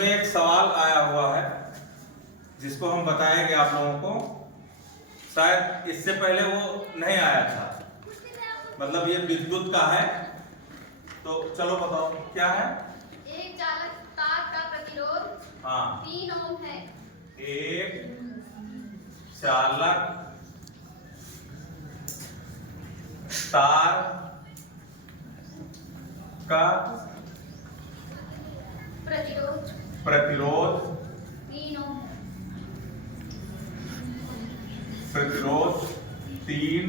इसमें एक सवाल आया हुआ है जिसको हम बताएंगे आप लोगों को। शायद इससे पहले वो नहीं आया था, मतलब ये विद्युत का है। तो चलो बताओ क्या है। एक चालक तार का प्रतिरोध 3 ओम है। एक चालक तार का प्रतिरोध 3 ओम है। प्रतिरोध 3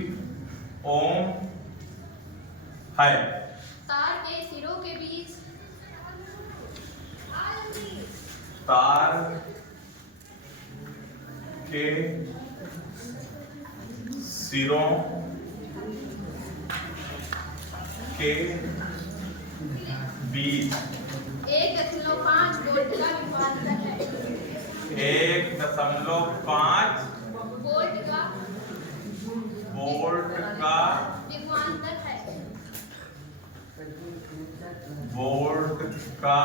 ओम है। तार के सिरों के बीच तार के सिरों के बीच 1.5 वोल्ट का विभवांतर है। 1.5 वोल्ट का विभवांतर है। वोल्ट का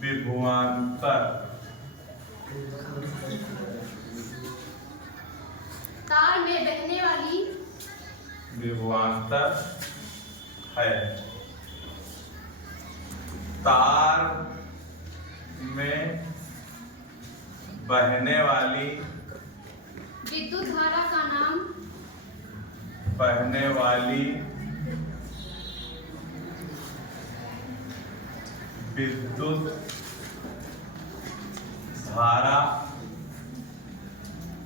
विभवांतर तार में बहने वाली विभवांतर है। तार में बहने वाली विद्युत धारा का नाम बहने वाली विद्युत धारा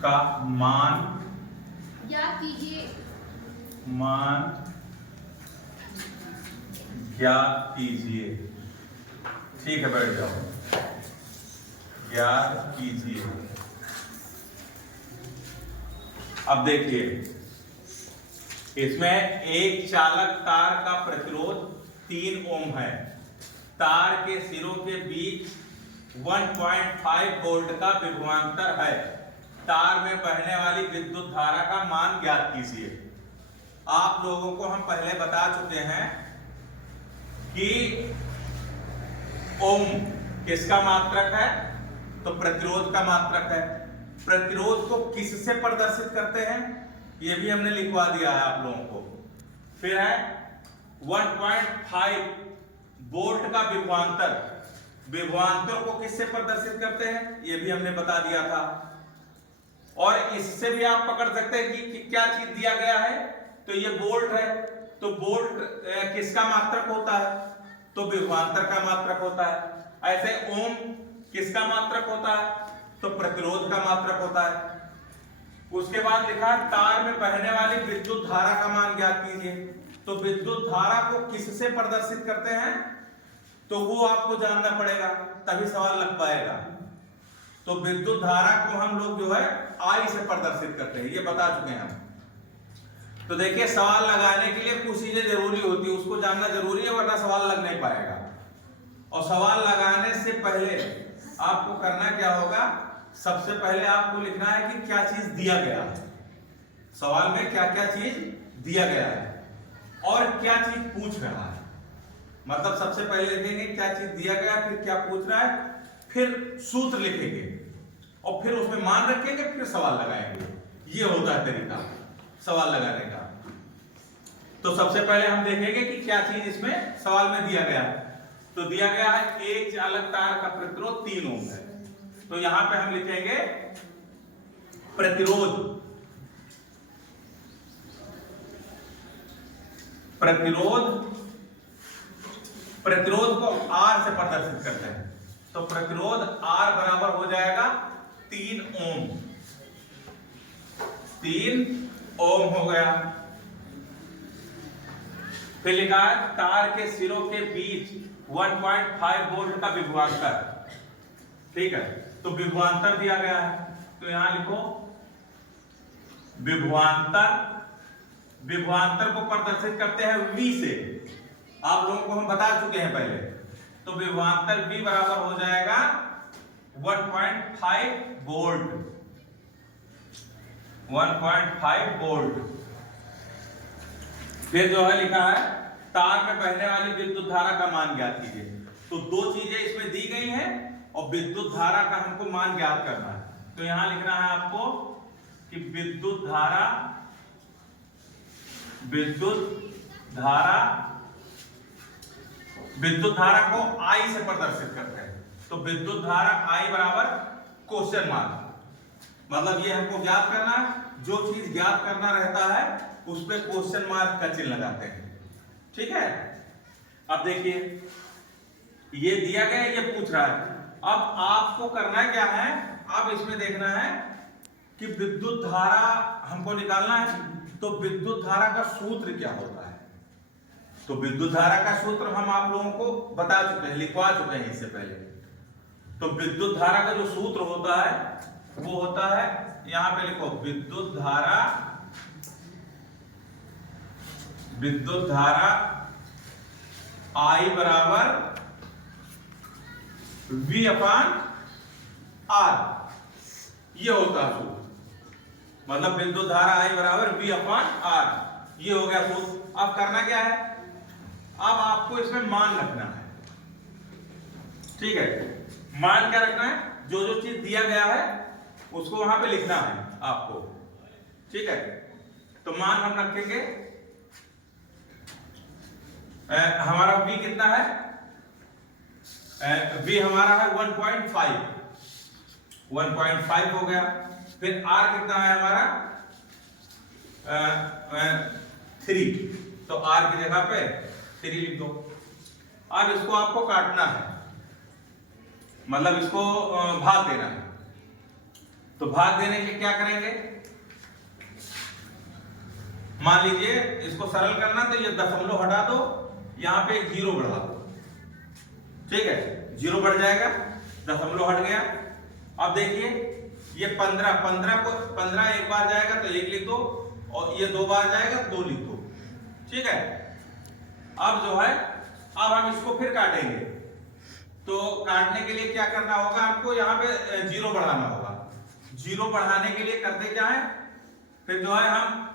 का मान ज्ञात कीजिए। ज्ञात कीजिए। ठीक है, बैठ जाओ। ज्ञात कीजिए। अब देखिए, इसमें एक चालक तार का प्रतिरोध 3 ओम है। तार के सिरों के बीच 1.5 वोल्ट का विभवांतर है। तार में बहने वाली विद्युत धारा का मान ज्ञात कीजिए। आप लोगों को हम पहले बता चुके हैं कि ओम किसका मात्रक है, तो प्रतिरोध का मात्रक है। प्रतिरोध को किससे प्रदर्शित करते हैं, यह भी हमने लिखवा दिया है आप लोगों को। फिर है 1.5 वोल्ट का विभवांतर। विभवांतर को किससे प्रदर्शित करते हैं, यह भी हमने बता दिया था। और इससे भी आप पकड़ सकते हैं कि क्या चीज दिया गया है, तो ये वोल्ट है। तो वोल्ट किसका मात्रक होता है, तो विभवांतर का मात्रक होता है। ऐसे ओम किसका मात्रक होता है, तो प्रतिरोध का मात्रक होता है। उसके बाद लिखा तार में बहने वाली विद्युत धारा का मान ज्ञात कीजिए। तो विद्युत धारा को किससे प्रदर्शित करते हैं, तो वो आपको जानना पड़ेगा, तभी सवाल लग पाएगा। तो विद्युत धारा को हम लोग जो है आई से प्रदर्शित करते हैं, ये बता चुके हैं हम। तो देखिए, सवाल लगाने के लिए कुछ चीजें जरूरी होती है, उसको जानना जरूरी है, वरना सवाल लग नहीं पाएगा। और सवाल लगाने से पहले आपको करना क्या होगा, सबसे पहले आपको लिखना है कि क्या चीज दिया गया है। सवाल में क्या क्या चीज दिया गया है और क्या चीज पूछ रहा है। मतलब सबसे पहले लिखेंगे क्या चीज दिया गया, फिर क्या पूछ रहा है, फिर सूत्र लिखेंगे और फिर उसमें मान रखेंगे, फिर सवाल लगाएंगे। ये होता है तरीका सवाल लगाने का। तो सबसे पहले हम देखेंगे कि क्या चीज इसमें सवाल में दिया गया है। तो दिया गया है एक चालक तार का प्रतिरोध 3 ओम है। तो यहां पे हम लिखेंगे प्रतिरोध। प्रतिरोध को R से प्रदर्शित करते हैं। तो प्रतिरोध R बराबर हो जाएगा 3 ओम। 3 ओम हो गया। फिर लिखा है तार के सिरों के बीच 1.5 वोल्ट का विभवांतर। ठीक है, तो विभवांतर दिया गया है, तो यहां लिखो विभवांतर को प्रदर्शित करते हैं V से। आप लोगों को हम बता चुके हैं पहले। तो विभवांतर V बराबर हो जाएगा 1.5 वोल्ट। 1.5 वोल्ट। फिर जो है लिखा है तार में बहने वाली विद्युत धारा का मान ज्ञात कीजिए। तो दो चीजें इसमें दी गई है और विद्युत धारा का हमको मान ज्ञात करना है। तो यहां लिखना है आपको कि विद्युत धारा को I से प्रदर्शित करते हैं। तो विद्युत धारा I बराबर क्वेश्चन मार्क, मतलब ये हमको ज्ञात करना है, जो चीज ज्ञात करना रहता है उस पे क्वेश्चन मार्क का चिन्ह लगाते हैं। ठीक है, अब देखिए ये दिया गया, ये पूछ रहा है, अब आपको करना क्या है, अब इसमें देखना है कि विद्युत धारा हमको निकालना है। तो विद्युत धारा का सूत्र क्या होता है? तो विद्युत धारा का सूत्र हम आप लोगों को बता चुके हैं, लिखवा चुके हैं इससे पहले। तो विद्युत धारा का जो सूत्र होता है वो होता है, यहां पे लिखो, विद्युत धारा I बराबर V अपान R, ये होता है सूत्र। मतलब विद्युत धारा I बराबर V अपान R, ये हो गया सूत्र। अब करना क्या है, अब आपको इसमें मान रखना है। ठीक है, मान क्या रखना है, जो जो चीज दिया गया है उसको वहां पे लिखना है आपको। ठीक है, तो मान हम रखेंगे, हमारा V कितना है, V हमारा है 1.5 हो गया। फिर R कितना है हमारा 3, तो R की जगह पे 3 लिख दो। अब इसको आपको काटना है, मतलब इसको भाग देना है। तो भाग देने के लिए क्या करेंगे, मान लीजिए इसको सरल करना, तो ये दशमलव हटा दो, यहां पे 0 बढ़ा दो। ठीक है, 0 बढ़ जाएगा, दशमलव हट गया। अब देखिए ये 15 एक बार जाएगा तो 1 लिख दो, और ये 2 बार जाएगा 2 लिख दो। ठीक है, अब जो है, अब हम इसको फिर काटेंगे। तो काटने के लिए क्या करना होगा, हमको यहाँ पे 0 बढ़ाना होगा। 0 बढ़ाने के लिए करते क्या है, फिर जो है हम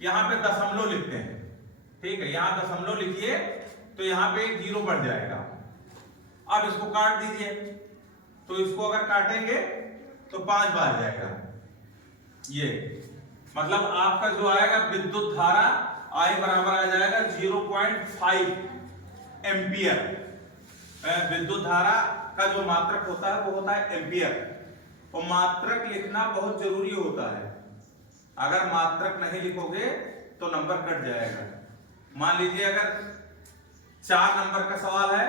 यहाँ पे दशमलव लिखते हैं। ठीक है, यहाँ दशमलव लिखिए, तो यहाँ पे 0 बढ़ जाएगा। अब इसको काट दीजिए, तो इसको अगर काटेंगे तो 5 बार जाएगा। ये मतलब आपका जो आएगा विद्युत धारा I बराबर आ जाएगा 0.5 एम्पियर। विद्युत धारा का जो मात्रक होता है वो होता है एम्पियर, और मात्रक लिखना बहुत जरूरी होता है। अगर मात्रक नहीं लिखोगे तो नंबर कट जाएगा। मान लीजिए अगर 4 नंबर का सवाल है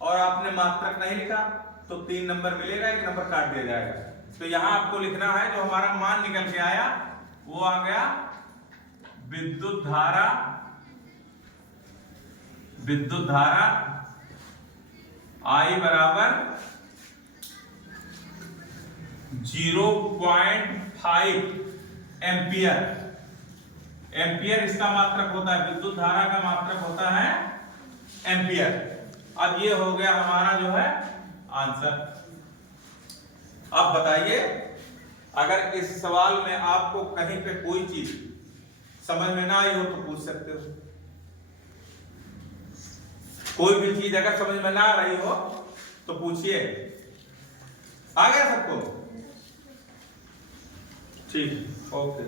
और आपने मात्रक नहीं लिखा तो 3 नंबर मिलेगा, 1 नंबर काट दिया जाएगा। तो यहां आपको लिखना है, जो हमारा मान निकल के आया वो आ गया विद्युत धारा I बराबर 0.5 एम्पियर। एम्पियर इसका मात्रक होता है, विद्युत धारा का मात्रक होता है एम्पियर। अब ये हो गया हमारा जो है आंसर। अब बताइए, अगर इस सवाल में आपको कहीं पे कोई चीज समझ में ना आई हो तो पूछ सकते हो। कोई भी चीज अगर समझ में ना आ रही हो तो पूछिए। आ गया सबको? ठीक, ओके।